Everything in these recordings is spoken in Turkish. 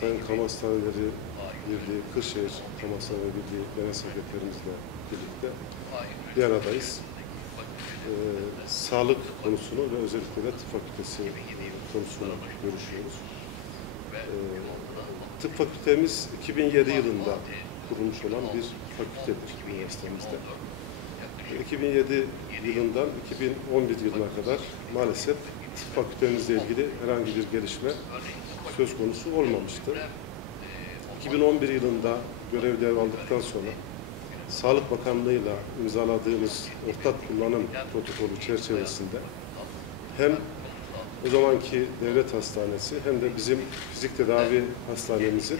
Sayın Kamu Hastaneleri Birliği, Kırşehir Kamu Hastaneleri Birliği Genel Sekreterimizle birlikte bir aradayız. Ee, sağlık konusunu ve özellikle de tıp fakültesi konusunu görüşüyoruz. Ee, tıp fakültemiz 2007 yılında kurulmuş olan bir fakültedir üniversitemizde. 2007 yılından 2011 yılına kadar maalesef tıp ilgili herhangi bir gelişme söz konusu olmamıştı. 2011 yılında görev devraldıktan sonra Sağlık Bakanlığı'yla imzaladığımız ortak kullanım protokolü çerçevesinde hem o zamanki devlet hastanesi hem de bizim fizik tedavi hastanemizin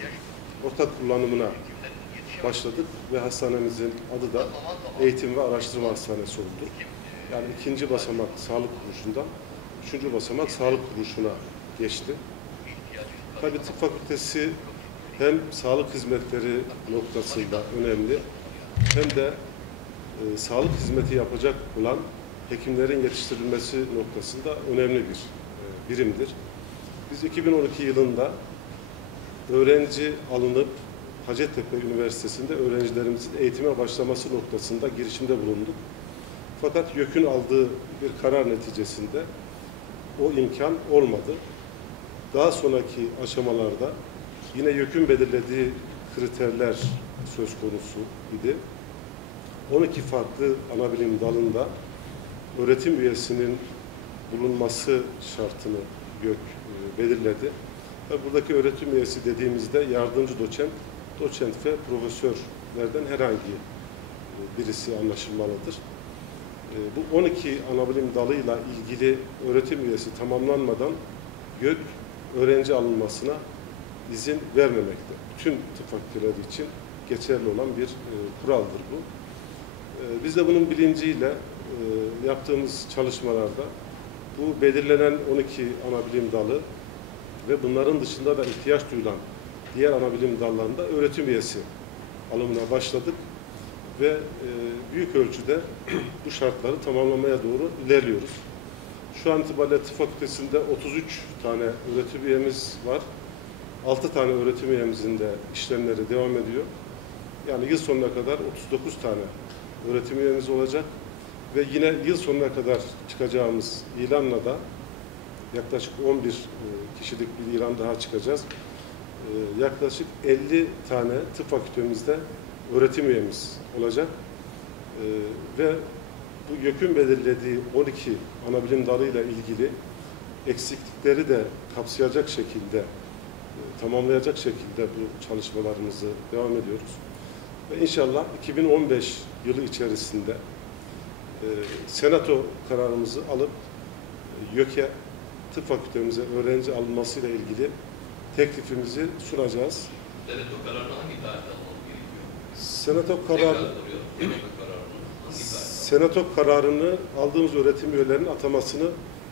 ortak kullanımına başladık ve hastanemizin adı da Eğitim ve Araştırma Hastanesi oldu. Yani ikinci basamak sağlık kuruluşundan üçüncü basamak sağlık kuruluşuna geçti. Tabii tıp fakültesi hem sağlık hizmetleri noktasında önemli hem de e, sağlık hizmeti yapacak olan hekimlerin yetiştirilmesi noktasında önemli bir e, birimdir. Biz 2012 yılında öğrenci alınıp Hacettepe Üniversitesi'nde öğrencilerimizin eğitime başlaması noktasında girişimde bulunduk. Fakat YÖK'ün aldığı bir karar neticesinde o imkan olmadı. Daha sonraki aşamalarda yine YÖK'ün belirlediği kriterler söz konusu idi. 12 farklı ana bilim dalında öğretim üyesinin bulunması şartını YÖK e, belirledi. Ve buradaki öğretim üyesi dediğimizde yardımcı doçent, doçent ve profesörlerden herhangi e, birisi anlaşılmalıdır. E, Bu 12 ana bilim dalıyla ilgili öğretim üyesi tamamlanmadan YÖK öğrenci alınmasına izin vermemekte. Bütün tıp fakülteleri için geçerli olan bir e, kuraldır bu. E, biz de bunun bilinciyle e, yaptığımız çalışmalarda bu belirlenen 12 ana bilim dalı ve bunların dışında da ihtiyaç duyulan diğer ana bilim dallarında öğretim üyesi alımına başladık ve e, büyük ölçüde bu şartları tamamlamaya doğru ilerliyoruz. Şu an itibariyle tıp fakültesinde 33 tane öğretim üyemiz var. 6 tane öğretim üyemizin de işlemleri devam ediyor. Yani yıl sonuna kadar 39 tane öğretim üyemiz olacak ve yine yıl sonuna kadar çıkacağımız ilanla da yaklaşık 11 e, kişilik bir ilan daha çıkacağız. E, Yaklaşık 50 tane tıp fakültemizde öğretim üyemiz olacak. E, Ve bu YÖK'ün belirlediği 12 ana bilim dalıyla ilgili eksiklikleri de kapsayacak şekilde, e, tamamlayacak şekilde bu çalışmalarımızı devam ediyoruz. Ve inşallah 2015 yılı içerisinde e, senato kararımızı alıp e, YÖK'e tıp fakültemize öğrenci alınmasıyla ilgili teklifimizi sunacağız. Devlet o kararını hangi tarihte? Senato Tekrar karar soruyorum. Devlet o kararını hangi tarihte? senato kararını aldığımız öğretim üyelerinin atamasını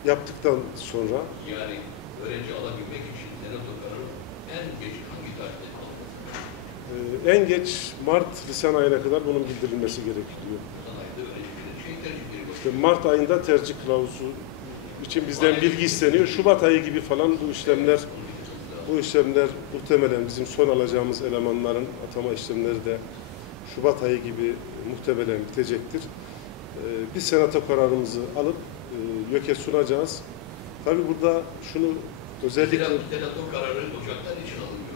yaptıktan sonra Yani öğrenci alabilmek için senato kararı en geç hangi tarihte alınması? e, en geç Mart Nisan ayına kadar bunun bildirilmesi gerekiyor. Şey. İşte Mart ayında tercih kılavuzu için bizden bilgi isteniyor. Şubat ayı gibi falan bu işlemler bu işlemler muhtemelen bizim son alacağımız elemanların atama işlemleri de Şubat ayı gibi muhtemelen bitecektir. Ee, Biz senato kararımızı alıp e, YÖK'e sunacağız. Tabii burada şunu özellikle Senato, kararı Ocak'ta niçin alınmıyor?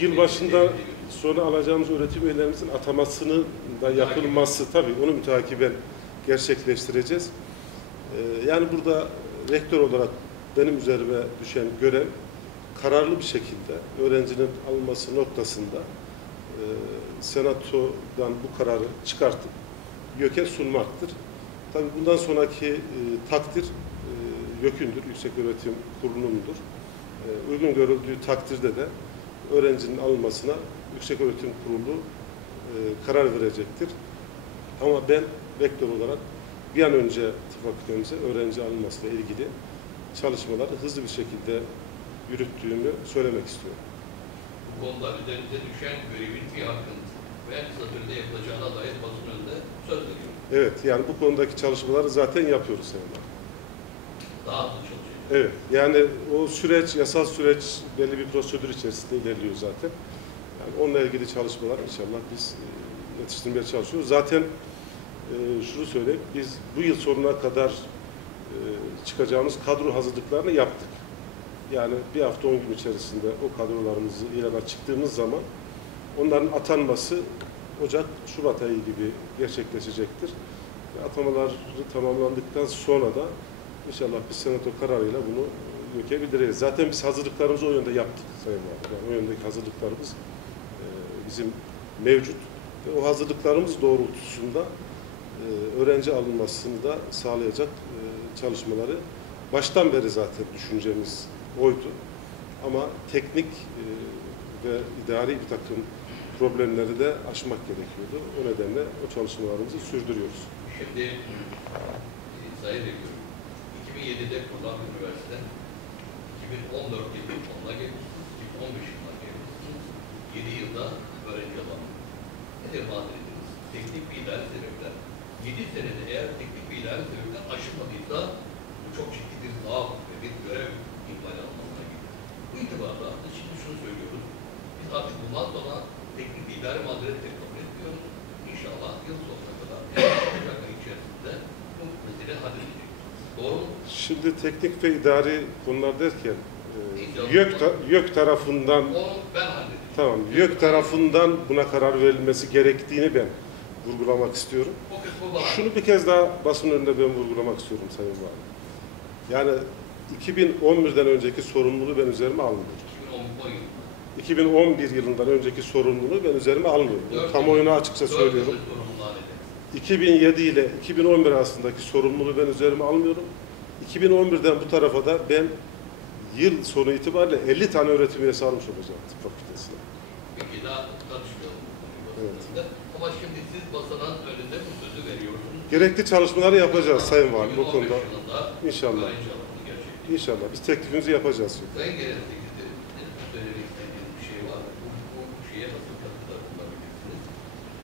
yıl başında sonra alacağımız öğretim üyelerimizin atamasının da yapılması tabii onu mütakiben gerçekleştireceğiz. Ee, Yani burada rektör olarak benim üzerime düşen görev kararlı bir şekilde öğrencinin alınması noktasında e, senatodan bu kararı çıkartıp YÖK'e sunmaktır. Tabii bundan sonraki e, takdir e, YÖK'ündür, Yüksek Öğretim Kurulu'ndur. E, uygun görüldüğü takdirde de öğrencinin alınmasına Yüksek Öğretim Kurulu e, karar verecektir. Ama ben rektör olarak bir an önce tıp fakültemize öğrenci alınmasıyla ilgili çalışmaları hızlı bir şekilde yürüttüğümü söylemek istiyorum. Bu konuda üzerinize düşen görevin fi hakkın ve en kısa sürede yapılacağına dair basın önünde söz veriyorum. Evet, yani bu konudaki çalışmaları zaten yapıyoruz Sayın. Daha hızlı çalışacağız. Evet, yani o süreç, yasal süreç belli bir prosedür içerisinde ilerliyor zaten. Yani onunla ilgili çalışmalar inşallah biz e, yetiştirmeye çalışıyoruz. Zaten e, şunu söyleyeyim, biz bu yıl sonuna kadar çıkacağımız kadro hazırlıklarını yaptık. Yani bir hafta on gün içerisinde o kadrolarımızı ilana çıktığımız zaman onların atanması Ocak, Şubat ayı gibi gerçekleşecektir. Ve Atamaları tamamlandıktan sonra da İnşallah biz senato kararıyla bunu ülkeye bildireceğiz. Zaten biz hazırlıklarımızı o yönde yaptık Sayın Valim. Yani o yöndeki hazırlıklarımız e, bizim mevcut. Ve o hazırlıklarımız doğrultusunda e, öğrenci alınmasını da sağlayacak e, çalışmaları baştan beri zaten düşüncemiz oydu. Ama teknik e, ve idari bir takım problemleri de aşmak gerekiyordu. O nedenle o çalışmalarımızı sürdürüyoruz. Şimdi e, sayı veriyorum. 2007'de kurulan üniversite 2014 yılında sonuna gelmişsiniz. 2015 yılına gelmişsiniz. 7 yılda öğrenci alanı. Nedir mazeriniz? Teknik bir idari sebepler. 7 senede eğer teknik bir idari sebepler aşılmadıysa bu çok ciddi bir zaaf ve bir görev ihmali anlamına gelir. Bu itibarla şimdi şunu söylüyoruz. Biz artık bundan sonra teknik bir idari mazeretleri kabul etmiyoruz. İnşallah yıl sonuna kadar Ocak ayı içerisinde bu mesele halledilecek. Doğru mu? Şimdi teknik ve idari konular derken e. YÖK, ta- YÖK tarafından Onu ben halledeceğim. tamam YÖK tarafından buna karar verilmesi gerektiğini ben vurgulamak istiyorum. O. Şunu bir kez daha basın önünde ben vurgulamak istiyorum Sayın Valim. Yani 2011'den önceki sorumluluğu ben üzerime almıyorum. 2010 yılında. 2011 yılından önceki sorumluluğu ben üzerime almıyorum. Bunu kamuoyuna açıkça söylüyorum. yıllık sorumluluğu halledeceğim. 2007 ile 2011 arasındaki sorumluluğu ben üzerime almıyorum. 2011'den bu tarafa da ben yıl sonu itibariyle 50 tane öğretim üyesi almış olacağım tıp fakültesine. Peki daha tartışmayalım Evet. Ama şimdi siz basının önünde. Gerekli çalışmaları yapacağız Sayın Valim bu 2015 konuda. İnşallah. İnşallah biz teklifimizi yapacağız. Sekreter,